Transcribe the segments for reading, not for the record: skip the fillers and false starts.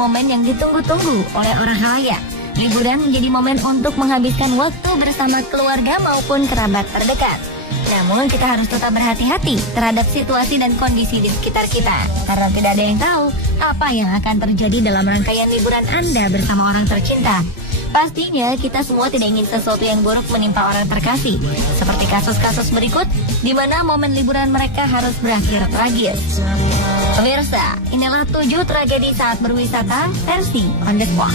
momen yang ditunggu-tunggu oleh orang kaya. Liburan menjadi momen untuk menghabiskan waktu bersama keluarga maupun kerabat terdekat. Namun kita harus tetap berhati-hati terhadap situasi dan kondisi di sekitar kita, karena tidak ada yang tahu apa yang akan terjadi dalam rangkaian liburan Anda bersama orang tercinta. Pastinya kita semua tidak ingin sesuatu yang buruk menimpa orang terkasih, seperti kasus-kasus berikut di mana momen liburan mereka harus berakhir tragis. Pemirsa, inilah 7 tragedi saat berwisata versi On The Spot.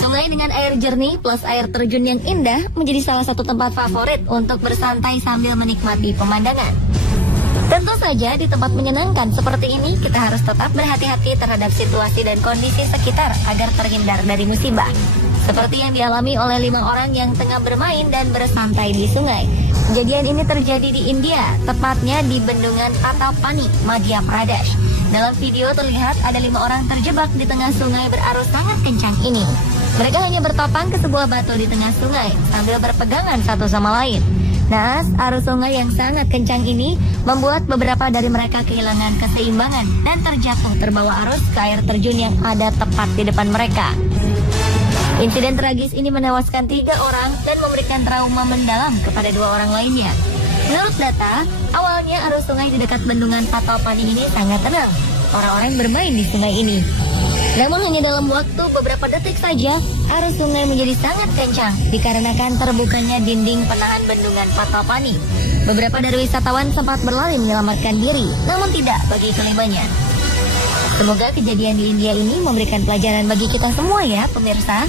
Sungai dengan air jernih plus air terjun yang indah menjadi salah satu tempat favorit untuk bersantai sambil menikmati pemandangan. Tentu saja di tempat menyenangkan seperti ini kita harus tetap berhati-hati terhadap situasi dan kondisi sekitar agar terhindar dari musibah. Seperti yang dialami oleh 5 orang yang tengah bermain dan bersantai di sungai. Kejadian ini terjadi di India, tepatnya di bendungan Tatapani, Madhya Pradesh. Dalam video terlihat ada 5 orang terjebak di tengah sungai berarus sangat kencang ini. Mereka hanya bertopang ke sebuah batu di tengah sungai sambil berpegangan satu sama lain. Naas, arus sungai yang sangat kencang ini membuat beberapa dari mereka kehilangan keseimbangan dan terjatuh terbawa arus ke air terjun yang ada tepat di depan mereka. Insiden tragis ini menewaskan 3 orang dan memberikan trauma mendalam kepada 2 orang lainnya. Menurut data, awalnya arus sungai di dekat bendungan Tatapani ini sangat tenang. Orang-orang bermain di sungai ini. Namun hanya dalam waktu beberapa detik saja, arus sungai menjadi sangat kencang dikarenakan terbukanya dinding penahan bendungan Tatapani. Beberapa dari wisatawan sempat berlari menyelamatkan diri, namun tidak bagi kelimanya. Semoga kejadian di India ini memberikan pelajaran bagi kita semua ya, pemirsa.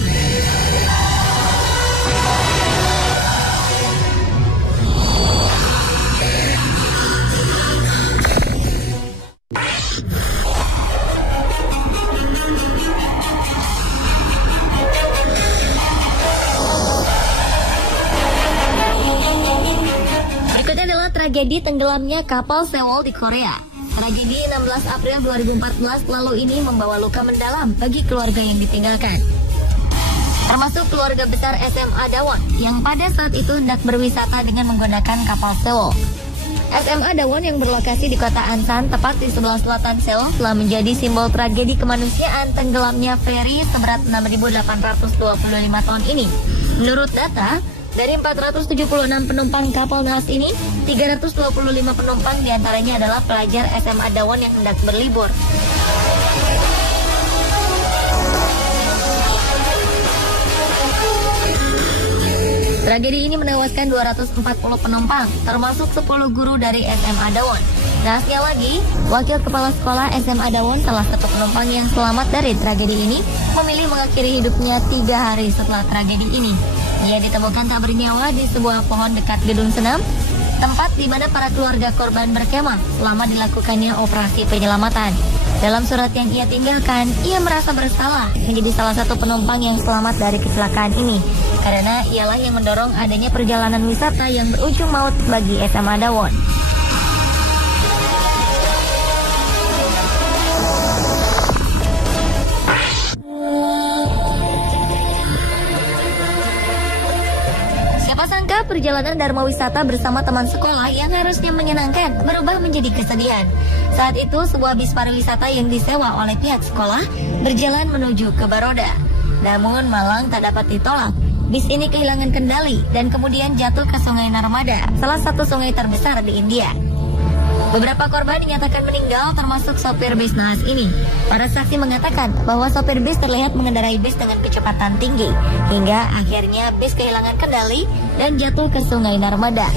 Berikutnya adalah tragedi tenggelamnya kapal Sewol di Korea. Tragedi 16 April 2014 lalu ini membawa luka mendalam bagi keluarga yang ditinggalkan, termasuk keluarga besar SMA Dawon yang pada saat itu hendak berwisata dengan menggunakan kapal Sewol. SMA Dawon yang berlokasi di kota Ansan, tepat di sebelah selatan Seoul, telah menjadi simbol tragedi kemanusiaan tenggelamnya feri seberat 6.825 ton ini. Menurut data, dari 476 penumpang kapal nahas ini, 325 penumpang diantaranya adalah pelajar SMA Dawon yang hendak berlibur. Tragedi ini menewaskan 240 penumpang, termasuk 10 guru dari SMA Dawon. Nahasnya lagi, Wakil Kepala Sekolah SMA Dawon, salah satu penumpang yang selamat dari tragedi ini, memilih mengakhiri hidupnya 3 hari setelah tragedi ini. Ia ditemukan tak bernyawa di sebuah pohon dekat gedung senam, tempat di mana para keluarga korban berkemah selama dilakukannya operasi penyelamatan. Dalam surat yang ia tinggalkan, ia merasa bersalah menjadi salah satu penumpang yang selamat dari kecelakaan ini, karena ialah yang mendorong adanya perjalanan wisata yang berujung maut bagi SMA Dawon. Sangka perjalanan Dharma Wisata bersama teman sekolah yang harusnya menyenangkan berubah menjadi kesedihan. Saat itu sebuah bis pariwisata yang disewa oleh pihak sekolah berjalan menuju ke Baroda. Namun malang tak dapat ditolak. Bis ini kehilangan kendali dan kemudian jatuh ke Sungai Narmada, salah satu sungai terbesar di India. Beberapa korban dinyatakan meninggal, termasuk sopir bis nahas ini. Para saksi mengatakan bahwa sopir bis terlihat mengendarai bis dengan kecepatan tinggi, hingga akhirnya bis kehilangan kendali dan jatuh ke Sungai Narmada.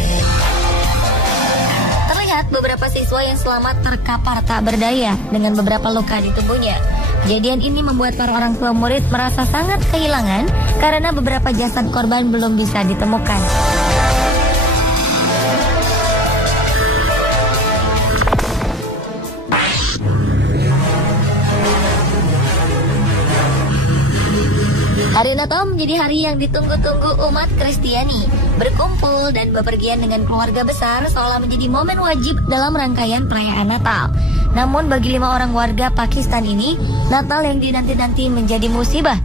Terlihat beberapa siswa yang selamat terkapar tak berdaya dengan beberapa luka di tubuhnya. Kejadian ini membuat para orang tua murid merasa sangat kehilangan karena beberapa jasad korban belum bisa ditemukan. Hari Natal menjadi hari yang ditunggu-tunggu umat Kristiani. Berkumpul dan bepergian dengan keluarga besar seolah menjadi momen wajib dalam rangkaian perayaan Natal. Namun bagi 5 orang warga Pakistan ini, Natal yang dinanti-nanti menjadi musibah.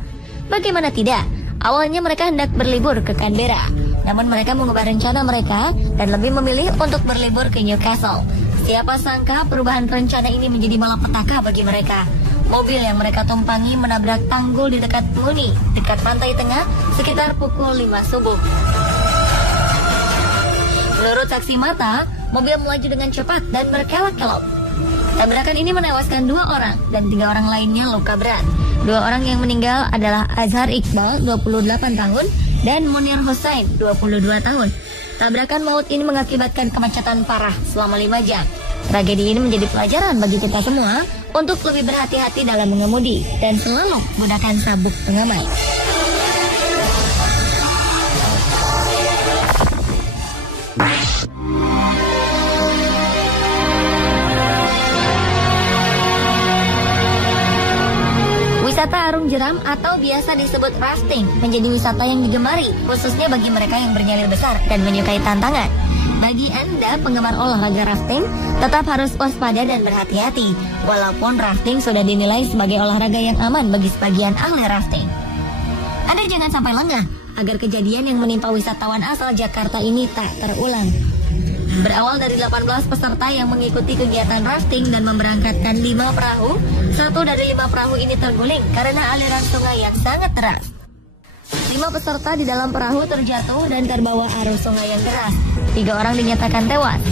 Bagaimana tidak? Awalnya mereka hendak berlibur ke Canberra, namun mereka mengubah rencana mereka dan lebih memilih untuk berlibur ke Newcastle. Siapa sangka perubahan rencana ini menjadi malapetaka bagi mereka. Mobil yang mereka tumpangi menabrak tanggul di dekat Moonee, dekat pantai tengah, sekitar pukul 5 subuh. Menurut saksi mata, mobil melaju dengan cepat dan berkelok-kelok. Tabrakan ini menewaskan 2 orang dan 3 orang lainnya luka berat. 2 orang yang meninggal adalah Azhar Iqbal, 28 tahun, dan Munir Hussain, 22 tahun. Tabrakan maut ini mengakibatkan kemacetan parah selama 5 jam. Tragedi ini menjadi pelajaran bagi kita semua untuk lebih berhati-hati dalam mengemudi dan selalu gunakan sabuk pengaman. Wisata arung jeram atau biasa disebut rafting menjadi wisata yang digemari, khususnya bagi mereka yang bernyali besar dan menyukai tantangan. Bagi Anda penggemar olahraga rafting, tetap harus waspada dan berhati-hati, walaupun rafting sudah dinilai sebagai olahraga yang aman bagi sebagian ahli rafting. Anda jangan sampai lengah agar kejadian yang menimpa wisatawan asal Jakarta ini tak terulang. Berawal dari 18 peserta yang mengikuti kegiatan rafting dan memberangkatkan 5 perahu, 1 dari 5 perahu ini terguling karena aliran sungai yang sangat deras. 5 peserta di dalam perahu terjatuh dan terbawa arus sungai yang deras. 3 orang dinyatakan tewas.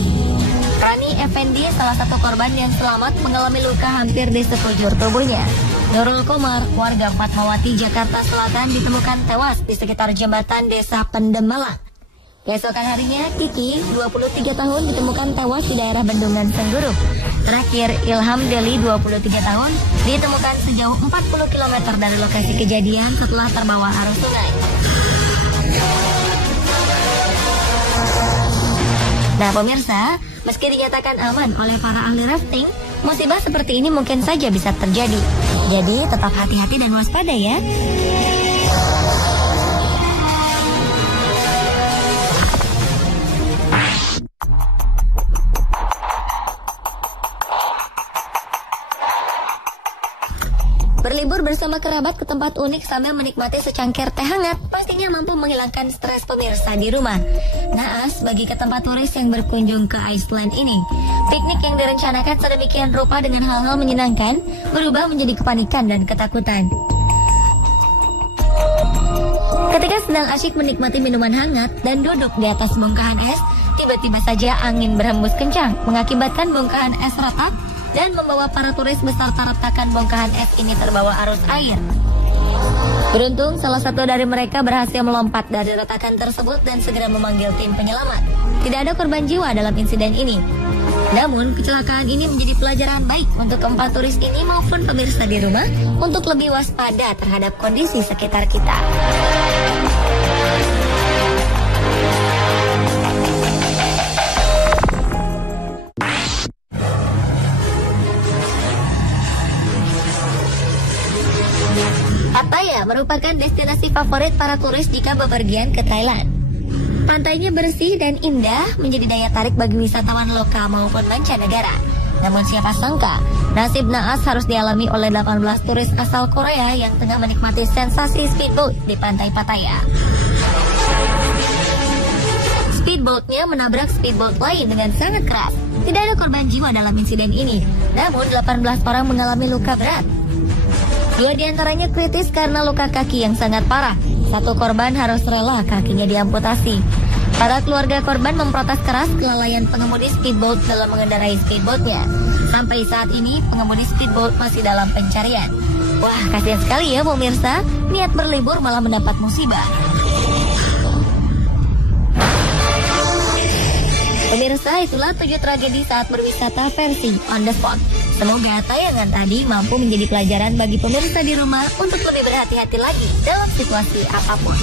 Rani Effendi, salah satu korban yang selamat, mengalami luka hampir di sekujur tubuhnya. Nurul Komar, warga Fatmawati, Jakarta Selatan, ditemukan tewas di sekitar jembatan Desa Pendemalang. Keesokan harinya, Kiki, 23 tahun, ditemukan tewas di daerah Bendungan Sengguruk. Terakhir, Ilham Deli, 23 tahun, ditemukan sejauh 40 km dari lokasi kejadian setelah terbawa arus sungai. Nah pemirsa, meski dinyatakan aman oleh para ahli rafting, musibah seperti ini mungkin saja bisa terjadi. Jadi tetap hati-hati dan waspada ya. Berlibur bersama kerabat ke tempat unik sambil menikmati secangkir teh hangat pastinya mampu menghilangkan stres pemirsa di rumah. Naas bagi ke tempat turis yang berkunjung ke Iceland ini. Piknik yang direncanakan sedemikian rupa dengan hal-hal menyenangkan berubah menjadi kepanikan dan ketakutan. Ketika sedang asyik menikmati minuman hangat dan duduk di atas bongkahan es, tiba-tiba saja angin berhembus kencang mengakibatkan bongkahan es retak dan membawa para turis beserta retakan bongkahan es ini terbawa arus air. Beruntung, salah satu dari mereka berhasil melompat dari retakan tersebut dan segera memanggil tim penyelamat. Tidak ada korban jiwa dalam insiden ini. Namun, kecelakaan ini menjadi pelajaran baik untuk keempat turis ini maupun pemirsa di rumah untuk lebih waspada terhadap kondisi sekitar kita. Pattaya merupakan destinasi favorit para turis jika bepergian ke Thailand. Pantainya bersih dan indah menjadi daya tarik bagi wisatawan lokal maupun mancanegara. Namun siapa sangka, nasib naas harus dialami oleh 18 turis asal Korea yang tengah menikmati sensasi speedboat di pantai Pattaya. Speedboatnya menabrak speedboat lain dengan sangat keras. Tidak ada korban jiwa dalam insiden ini, namun 18 orang mengalami luka berat. 2 diantaranya kritis karena luka kaki yang sangat parah. 1 korban harus rela kakinya diamputasi. Para keluarga korban memprotes keras kelalaian pengemudi speedboat dalam mengendarai speedboatnya. Sampai saat ini pengemudi speedboat masih dalam pencarian. Wah, kasihan sekali ya pemirsa, niat berlibur malah mendapat musibah. Pemirsa, itulah 7 tragedi saat berwisata versi on the spot. Semoga tayangan tadi mampu menjadi pelajaran bagi pemirsa di rumah untuk lebih berhati-hati lagi dalam situasi apapun.